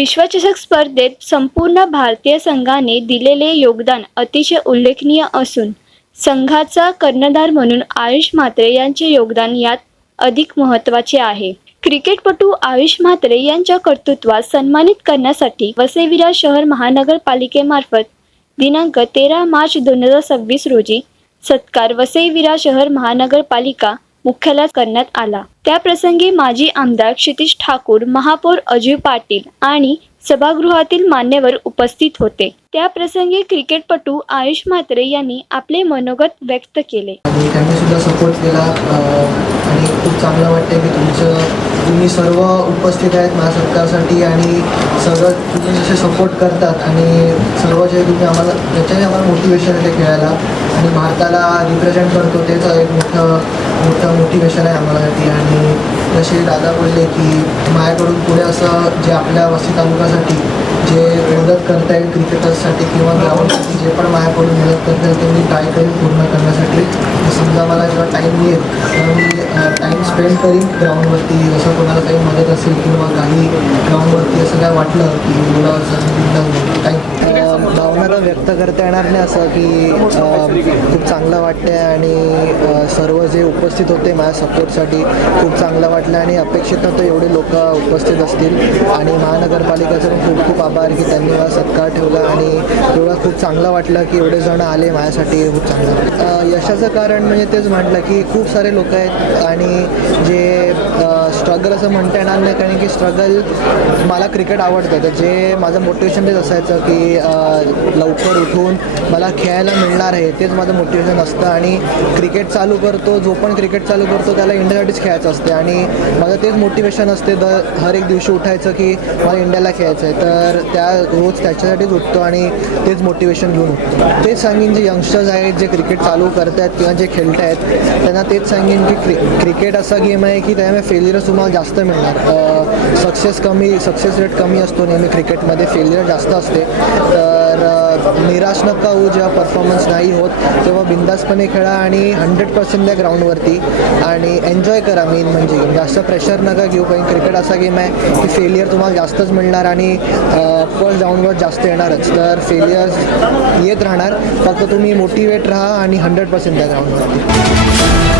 विश्वचषक स्पर्धेत संपूर्ण भारतीय संघाने दिलेले योगदान अतिशय उल्लेखनीय असून संघाचा कर्णधार म्हणून आयुष म्हात्रे यांचे योगदान यात अधिक महत्त्वाचे आहे. क्रिकेटपटू आयुष म्हात्रे यांच्या कर्तृत्वास सन्मानित करण्यासाठी वसई विरार शहर महानगरपालिकेमार्फत दिनांक 13 मार्च 2026 रोजी सत्कार वसई विरार शहर महानगरपालिका मुख्यालयात करण्यात आला. त्याप्रसंगी माजी आमदार क्षितिज ठाकूर, महापौर अजय पाटील आणि सभागृहातील मान्यवर उपस्थित होते. त्याप्रसंगी क्रिकेटपटू आयुष म्हात्रे यांनी आपले मनोगत व्यक्त केले. त्यांनी सुद्धा सपोर्ट केला आणि खूप चांगलं वाटतं की तुम्ही सर्व उपस्थित आहेत माझ्या सत्कारासाठी आणि सगळं तुम्ही जसे सपोर्ट करतात आणि सर्व जे तुम्ही आम्हाला त्याच्याने आम्हाला मोटिवेशन येते खेळायला आणि भारताला रिप्रेझेंट करतो तेच एक मोठं मोटिवेशन आहे आम्हालासाठी. आणि जसे दादा बोलले की माझ्याकडून पुढे असं जे आपल्या वसई तालुक्यासाठी जे मदत करता येईल क्रिकेटर्ससाठी किंवा ग्राउंडसाठी जे पण माझ्याकडून मदत करता येईल ते मी ट्राय करेन पूर्ण करण्यासाठी. समजा मला जेव्हा टाईम येईल तेव्हा मी टाईम स्पेंड करीन ग्राउंडवरती. जसं कोणाला काही मदत असेल किंवा काही ग्राउंडवरती असं काय वाटलं की मला थँक्यू. भावना तर व्यक्त करता येणार नाही असं की खूप चांगलं वाटतं आणि सर्व जे उपस्थित होते माझ्या सपोर्टसाठी खूप चांगलं वाटलं आणि अपेक्षित नव्हतं एवढे लोक उपस्थित असतील आणि महानगरपालिकेचं पण खूप खूप आभार की त्यांनी मला सत्कार ठेवला आणि एवढं खूप चांगलं वाटलं की एवढे जण आले माझ्यासाठी. खूप चांगलं यशाचं कारण म्हणजे तेच म्हटलं की खूप सारे लोक आहेत आणि जे स्ट्रगल असं म्हणता येणार नाही कारण की स्ट्रगल मला क्रिकेट आवडतं तर जे माझं मोटिवेशन तेच असायचं की लवकर उठून मला खेळायला मिळणार आहे तेच माझं मोटिवेशन असतं आणि क्रिकेट चालू करतो जो पण क्रिकेट चालू करतो त्याला इंडियासाठीच खेळायचं असते आणि माझं तेच मोटिवेशन असते हर एक दिवशी उठायचं की मला इंडियाला खेळायचं आहे तर रोज त्याच्यासाठीच उठतो आणि तेच मोटिवेशन घेऊन उठतो. तेच सांगेन जे यंगस्टर्स आहेत जे क्रिकेट चालू करत आहेत किंवा जे खेळत आहेत त्यांना तेच सांगेन की क्रिकेट असा गेम आहे की त्यामुळे फेल्युअर्स तुम्हाला जास्त मिळणार. सक्सेस रेट कमी असतो नेहमी क्रिकेटमध्ये, फेल्युअर जास्त असते. तर निराश नका होऊ जेव्हा परफॉर्मन्स नाही होत तेव्हा बिंदासपणे खेळा आणि 100% द्या ग्राउंडवरती आणि एन्जॉय करा. मेन म्हणजे जास्त प्रेशर नका घेऊ कारण क्रिकेट असा गेम आहे की फेलियर तुम्हाला जास्तच मिळणार आणि फर्स्ट डाऊनवर जास्त येणारच. तर फेलियर्स येत राहणार फक्त तुम्ही मोटिवेट राहा आणि 100% द्या ग्राउंडवरती.